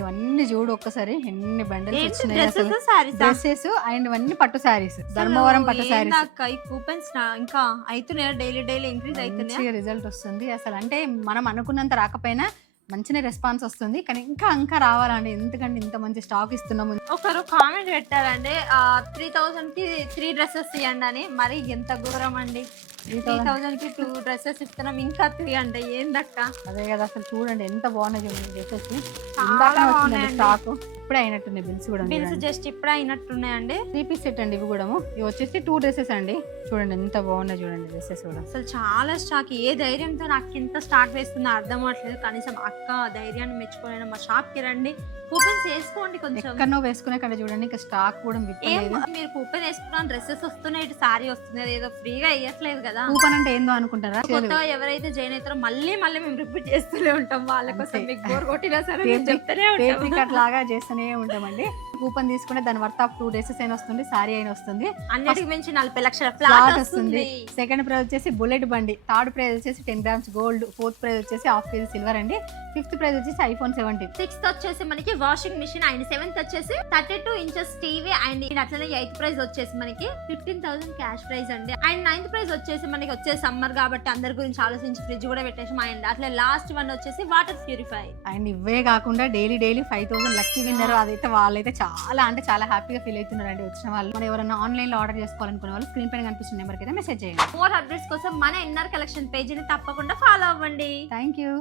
ఇవన్నీ చూడు ఒక్కసారి ఎన్ని బండిల్స్ ఏంటి వచ్చినాయి అసలు. డ్రెస్సెస్ సారీస్ డ్రెస్సెస్ అండ్ ఇవన్నీ పట్టు శారీస్, ధర్మవరం పట్టు శారీస్. ఈ కూపన్స్ ఇంకా అవుతున్నాయా డైలీ ఇంక్రీజ్ అవుతున్నాయా? మంచిగా రిజల్ట్ వస్తుంది అసలు. అంటే మనం అనుకున్నంత రాకపోయినా మంచిగా రెస్పాన్స్ వస్తుంది, కానీ ఇంకా రావాలండి. ఎందుకంటే ఇంత మంచి స్టాక్ ఇస్తున్నాము. ఒకరు కామెంట్ పెట్టారండి 3000 కి 3 డ్రెస్సెస్ ఇవ్వండి అని. మరి ఎంత ఘోరం అండి, 3000 కి 2 డ్రెస్సెస్ ఇస్తున్నాం, ఇంకా 3 అంటే ఏందక్క? అదే కదా అసలు. చూడండి ఎంత బాగున్నాయి చూడండి డ్రెస్సెస్. చాలా బాగున్నాయండి. స్టాక్ ఇప్పుడే అయినట్టుంది. బిల్స్ కూడా బిల్స్ జస్ట్ ఇప్పుడే అయినట్టున్నాయండి. 3 పీస్ సెట్ అండి ఇవి కూడా. ఇవి వచ్చేసి 2 డ్రెస్సెస్ అండి. చూడండి ఎంత బాగున్నాయి చూడండి డ్రెస్సెస్ కూడా. అసలు చాలా స్టాక్. ఏ ధైర్యంతో నాకు ఇంత స్టాక్ వేస్తుందో అర్థం అవట్లేదు. కనీసం అక్క ధైర్యాన్ని మెచ్చుకోలేను. మా షాప్ కి రండి, కూపన్స్ వేసుకోండి. కొంచెం ఎక్కడో వేసుకునే కంటే చూడండి ఇంకా స్టాక్ కూడా విప్పలేదు. మీరు కూపన్ వేసుకున్న డ్రెస్సెస్ వస్తున్నాయి, ఇటు సారీ వస్తుంది, ఏదో ఫ్రీగా ఇవ్వట్లేదు కదా. కూపన్ అంటే ఏందో అనుకుంటారా? కొత్తగా ఎవరైతే జాయిన్ అవుతారో మళ్ళీ మేము రిపీట్ చేస్తూనే ఉంటాం. వాళ్ళ కోసం మీకు బోర్ కొట్టినా సరే మేము చెప్తూనే ఉంటాం. లాగా చేస్తూనే ఉంటామండి. కూపన్ తీసుకుంటే దాని వర్త్ ఆఫ్ 2 డ్రెస్సెస్ అయినా వస్తుంది, సారీ అయినా వస్తుంది. అన్నిటికి మించి 40 లక్షల ఫ్లాట్ వస్తుంది. సెకండ్ ప్రైజ్ వచ్చేసి బుల్లెట్ బండి, థర్డ్ ప్రైజ్ వచ్చేసి 10 గ్రామ్స్ గోల్డ్, ఫోర్త్ ప్రైజ్ వచ్చేసి ½ కేజీ సిల్వర్ అండి, ఫిఫ్త్ ప్రైజ్ వచ్చేసి iPhone 17, సిక్స్త్ వచ్చేసి మనకి వాషింగ్ మిషన్ అండ్ సెవెంత్ వచ్చేసి 32 ఇంచెస్ టీవీ అండ్ అట్లనే ఎయిత్ ప్రైజ్ వచ్చేసి మనకి 15,000 క్యాష్ ప్రైజ్ అండి. అండ్ నైన్త్ ప్రైజ్ వచ్చేసి మనకి వచ్చేసి సమ్మర్ కాబట్టి అందరి గురించి ఆలోచించి ఫ్రిడ్జ్ కూడా పెట్టేసాం. అండ్ అట్లా లాస్ట్ వన్ వచ్చేసి వాటర్ ప్యూరిఫై. అండ్ ఇవే కాకుండా డైలీ 5,000 లక్కీ విన్నర్. అదైతే వాళ్ళైతే చాలా హ్యాపీగా ఫీల్ అవుతున్నారండి వచ్చిన వాళ్ళు. మనం ఎవరైనా ఆన్లైన్ లో ఆర్డర్ చేసుకోవాలనుకునే వాళ్ళు స్క్రీన్ పైన కనిపిస్తున్న నెంబర్కి అయితే మెసేజ్ చేయండి. మోర్ అప్డేట్స్ కోసం మన ఎన్ఆర్ కలెక్షన్ పేజీని తప్పకుండా ఫాలో అవ్వండి. Thank you.